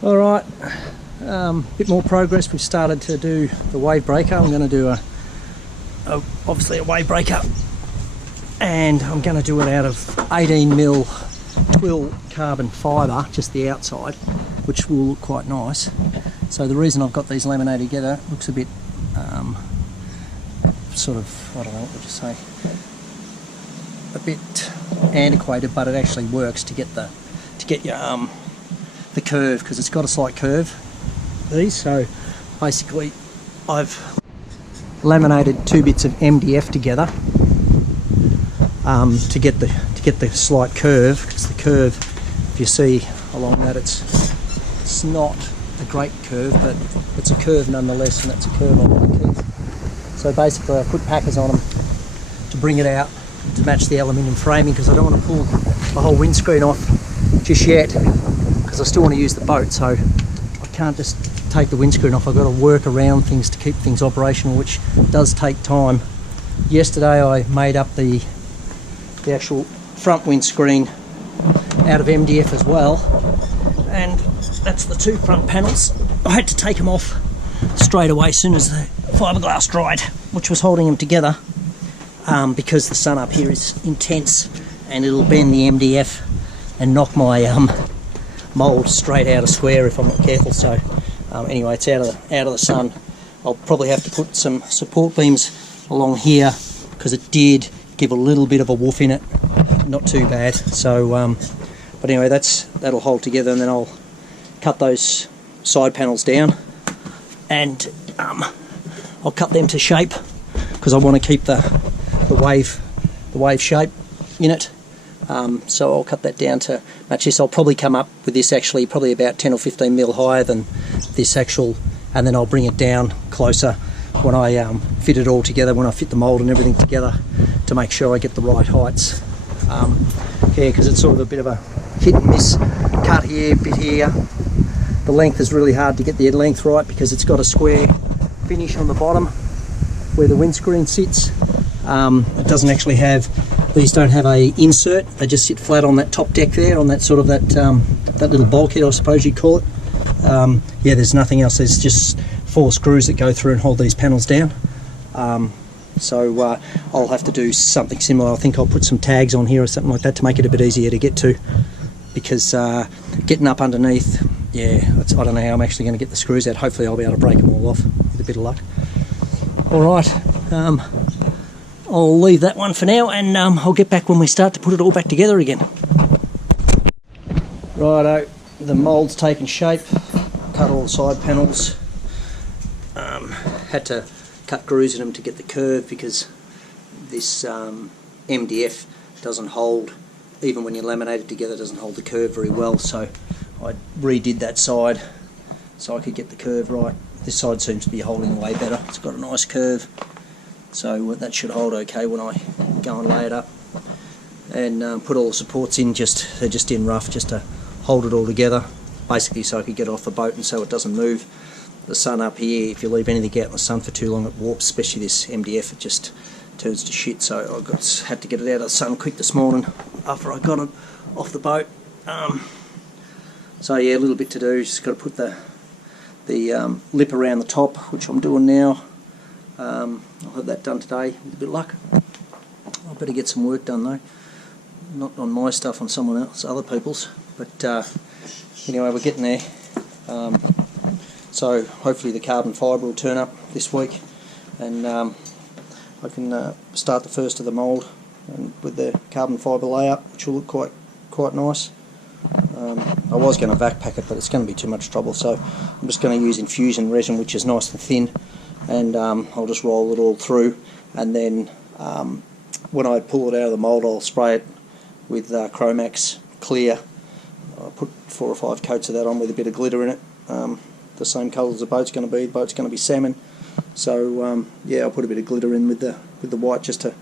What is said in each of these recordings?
Alright, bit more progress. We've started to do the wave breaker. I'm going to do obviously a wave breaker, and I'm going to do it out of 18mm twill carbon fibre, just the outside, which will look quite nice. So the reason I've got these laminated together, it looks a bit sort of, I don't know what to say, a bit antiquated, but it actually works to get your the curve, because it's got a slight curve, these. So basically I've laminated two bits of MDF together to get the slight curve, because the curve, if you see along that, it's not a great curve, but it's a curve nonetheless, and that's a curve I want to keep. So basically I put packers on them to bring it out to match the aluminium framing, because I don't want to pull the whole windscreen off just yet, because I still want to use the boat. So I can't just take the windscreen off. I've got to work around things to keep things operational, which does take time. Yesterday I made up the actual front windscreen out of MDF as well, and that's the two front panels. I had to take them off straight away as soon as the fiberglass dried, which was holding them together, because the sun up here is intense and it'll bend the MDF and knock my mould straight out of square if I'm not careful. So anyway, it's out of the sun. I'll probably have to put some support beams along here, because it did give a little bit of a woof in it, not too bad. So but anyway, that'll hold together, and then I'll cut those side panels down, and I'll cut them to shape, because I want to keep the wave shape in it. So I'll cut that down to match this. I'll probably come up with this actually probably about 10 or 15 mil higher than this actual, and then I'll bring it down closer when I fit it all together, when I fit the mould and everything together, to make sure I get the right heights. Yeah, because it's sort of a bit of a hit and miss. Cut here, bit here. The length is really hard to get the length right, because it's got a square finish on the bottom where the windscreen sits. It doesn't actually have, these don't have a insert, they just sit flat on that top deck there, on that sort of that little bulkhead, I suppose you'd call it. Yeah, there's nothing else. There's just 4 screws that go through and hold these panels down. So I'll have to do something similar. I think I'll put some tags on here or something like that to make it a bit easier to get to, because getting up underneath, yeah, I don't know how I'm actually going to get the screws out. Hopefully I'll be able to break them all off with a bit of luck. Alright, I'll leave that one for now, and I'll get back when we start to put it all back together again. Righto, the mould's taken shape, cut all the side panels, had to cut grooves in them to get the curve, because this MDF doesn't hold, even when you laminate it together, doesn't hold the curve very well. So I redid that side so I could get the curve right. This side seems to be holding way better. It's got a nice curve, so that should hold okay when I go and lay it up. And put all the supports in, they're just in rough, just to hold it all together, basically so I could get it off the boat and so it doesn't move. The sun up here, if you leave anything out in the sun for too long, it warps, especially this MDF, it just turns to shit. So I had to get it out of the sun quick this morning after I got it off the boat. So yeah, a little bit to do. Just got to put the lip around the top, which I'm doing now. I'll have that done today with a bit of luck. I better get some work done though, not on my stuff, on someone else, other people's. But anyway, we're getting there. So hopefully the carbon fibre will turn up this week, and I can start the first of the mould and with the carbon fibre layup, which will look quite nice. I was going to vac pack it, but it's going to be too much trouble, so I'm just going to use infusion resin, which is nice and thin, and I'll just roll it all through, and then when I pull it out of the mould, I'll spray it with Chromax clear. I'll put 4 or 5 coats of that on with a bit of glitter in it, the same colour as the boat's going to be. The boat's going to be salmon, so yeah, I'll put a bit of glitter in with the white, just to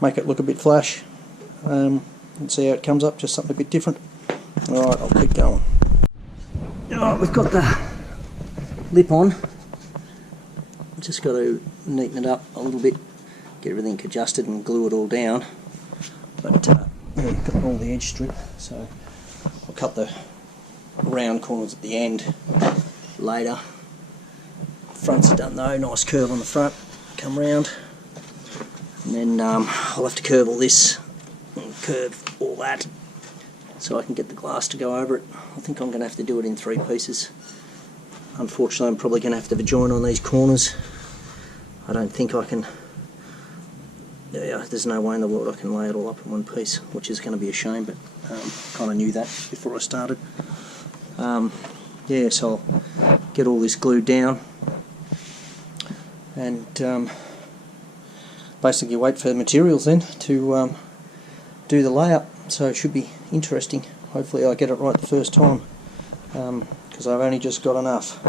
make it look a bit flash, and see how it comes up, just something a bit different. Alright, I'll keep going. Alright, we've got the lip on. Just got to neaten it up a little bit, get everything adjusted and glue it all down. But yeah, got all the edge strip, so I'll cut the round corners at the end later. Front's done though, nice curve on the front, come round, and then I'll have to curve all this and curve all that so I can get the glass to go over it. I think I'm going to have to do it in 3 pieces. Unfortunately, I'm probably going to have to have a join on these corners. I don't think I can, there's no way in the world I can lay it all up in 1 piece, which is going to be a shame, but kind of knew that before I started. Yeah, so I'll get all this glued down and basically wait for the materials then to do the layup. So it should be interesting. Hopefully I get it right the first time, because I've only just got enough.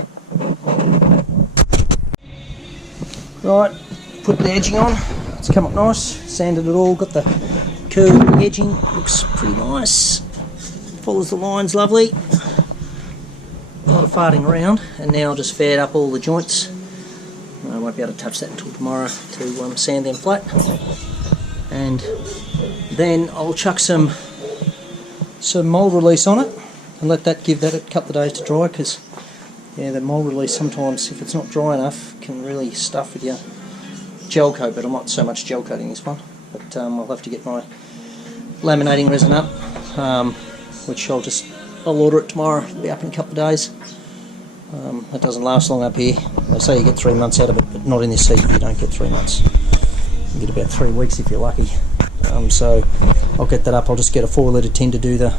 Right, put the edging on. It's come up nice, sanded it all, got the curve in the edging, looks pretty nice. Follows the lines lovely. A lot of farting around, and now I'll just fade up all the joints. I won't be able to touch that until tomorrow to sand them flat. And then I'll chuck some mould release on it and let that give that a couple of days to dry, because yeah, the mould release sometimes, if it's not dry enough, can really stuff with your gel coat, but I'm not so much gel coating this one. But I'll have to get my laminating resin up, which I'll order it tomorrow. It'll be up in a couple of days. It doesn't last long up here. They say you get 3 months out of it, but not in this heat. You don't get 3 months. You get about 3 weeks if you're lucky. So I'll get that up. I'll just get a 4 litre tin to do the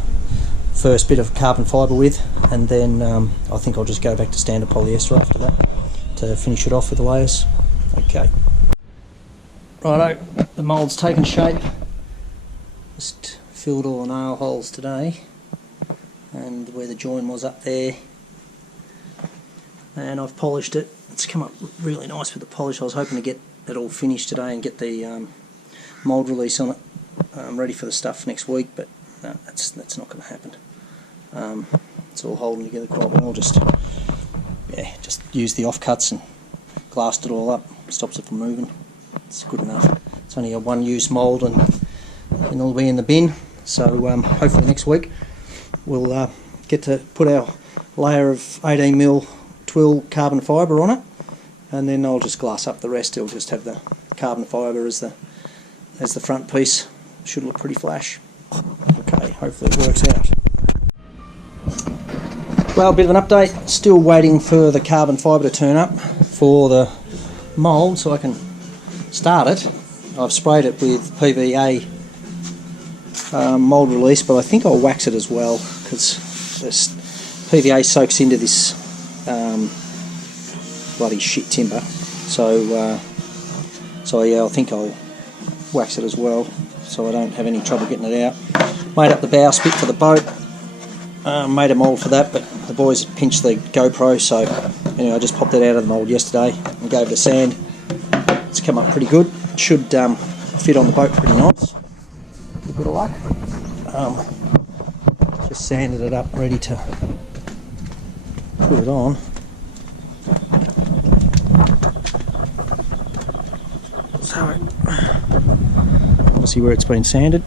first bit of carbon fibre with, and then I think I'll just go back to standard polyester after that to finish it off with the layers. Okay. Righto, the mould's taken shape. Just filled all the nail holes today, and where the join was up there, and I've polished it. It's come up really nice with the polish. I was hoping to get it all finished today and get the mould release on it ready for the stuff next week, but no, that's not going to happen. It's all holding together quite well. Just use the offcuts and glassed it all up. Stops it from moving. It's good enough. It's only a 1-use mould, and it'll be in the bin. So hopefully next week we'll get to put our layer of 18mm twill carbon fibre on it, and then I'll just glass up the rest. It'll just have the carbon fibre as the front piece. Should look pretty flash. Okay, hopefully it works out. Well, a bit of an update. Still waiting for the carbon fibre to turn up for the mould so I can start it. I've sprayed it with PVA mould release, but I think I'll wax it as well, because this PVA soaks into this bloody shit timber. So yeah, I think I'll wax it as well, so I don't have any trouble getting it out. Made up the bow spit for the boat. Made a mould for that, but the boys pinched the GoPro, so anyway, I just popped it out of the mould yesterday and gave it a sand. It's come up pretty good. Should fit on the boat pretty nice. With a bit of luck. Just sanded it up, ready to put it on. So, obviously where it's been sanded.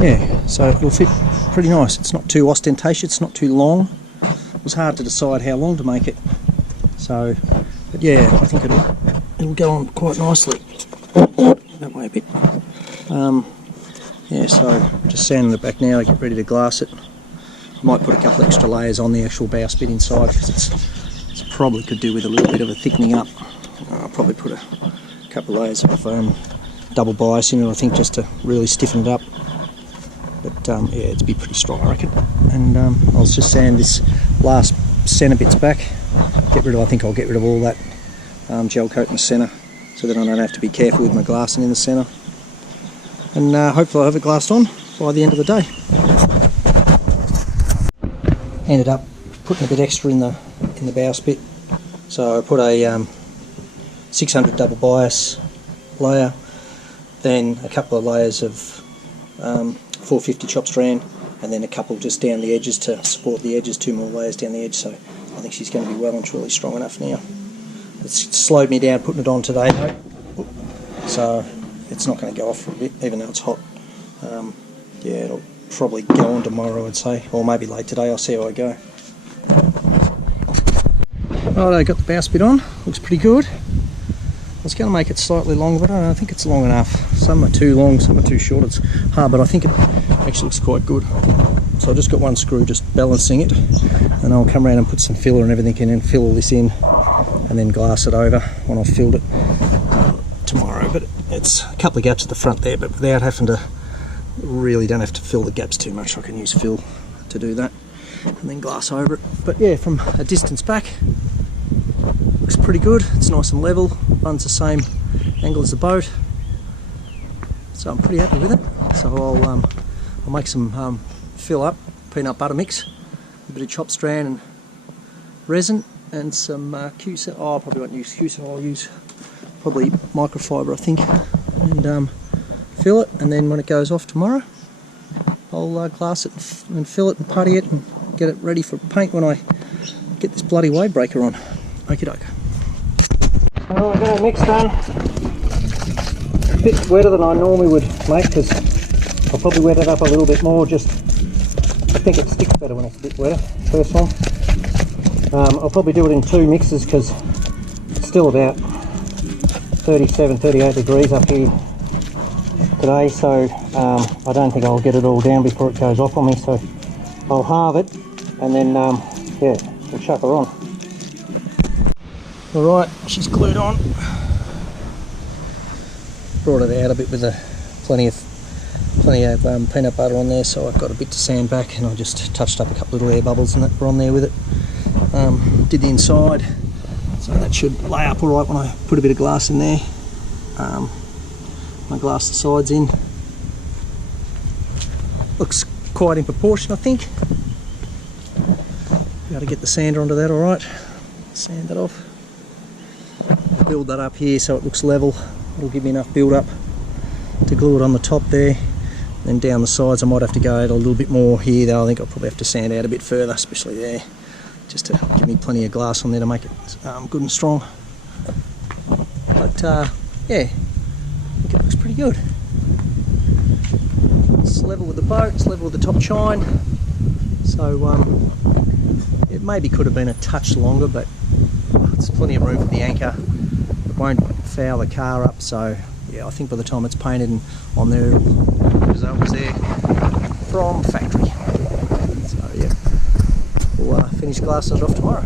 Yeah, so it'll fit pretty nice. It's not too ostentatious, it's not too long. It was hard to decide how long to make it. So, but yeah, I think it'll go on quite nicely. That way a bit. Yeah, so just sanding it back now to get ready to glass it. I might put a couple extra layers on the actual bow spit inside, because it's probably could do with a little bit of a thickening up. I'll probably put a couple of layers of double bias in it, I think, just to really stiffen it up. But yeah, it'd be pretty strong, I reckon. And I'll just sand this last centre bits back. I think I'll get rid of all that gel coat in the centre, so that I don't have to be careful with my glassing in the centre. And hopefully I'll have it glassed on by the end of the day. Ended up putting a bit extra in the bow spit, so I put a 600 double bias layer, then a couple of layers of 450 chop strand, and then a couple just down the edges to support the edges, 2 more layers down the edge. So I think she's going to be well and truly strong enough now. It's slowed me down putting it on today though, so it's not going to go off for a bit, even though it's hot. Yeah, probably go on tomorrow, I'd say, or maybe late today. I'll see how I go. Right, I got the bows bit on, looks pretty good. I was going to make it slightly longer, but I don't know, I think it's long enough. Some are too long, some are too short. It's hard, but I think it actually looks quite good. So I've just got one screw just balancing it, and I'll come around and put some filler and everything in and fill all this in, and then glass it over when I've filled it tomorrow. But it's a couple of gaps at the front there, but without having to, really don't have to fill the gaps too much. I can use fill to do that, and then glass over it. But yeah, from a distance back, looks pretty good. It's nice and level, runs the same angle as the boat, so I'm pretty happy with it. So I'll make some fill up peanut butter mix, a bit of chopped strand and resin, and some QC. Oh, I probably won't use QC. I'll use probably microfiber, I think, and fill it. And then when it goes off tomorrow, I'll glass it and fill it and putty it and get it ready for paint when I get this bloody wave breaker on. Okie doke. So I got our mix done. A bit wetter than I normally would make, because I'll probably wet it up a little bit more. Just, I think it sticks better when it's a bit wetter. First one. I'll probably do it in 2 mixes, because it's still about 37, 38 degrees up here today. So I don't think I'll get it all down before it goes off on me. So I'll halve it, and then yeah, we'll chuck her on. Alright, she's glued on. Brought it out a bit with plenty of peanut butter on there, so I've got a bit to sand back, and I just touched up a couple of little air bubbles and that were on there with it. Did the inside, so that should lay up alright when I put a bit of glass in there. I glass the sides in. Looks quite in proportion, I think. Got to get the sander onto that alright. Sand that off. Build that up here so it looks level. It'll give me enough build up to glue it on the top there. Then down the sides I might have to go out a little bit more here though. I think I'll probably have to sand out a bit further, especially there, just to give me plenty of glass on there to make it good and strong. But yeah, I think it looks pretty good. It's level with the boat, it's level with the top chine. So it maybe could have been a touch longer, but there's plenty of room for the anchor. It won't foul the car up, so yeah, I think by the time it's painted and on there, the result was there from factory. So yeah, we'll finish glassing it off tomorrow.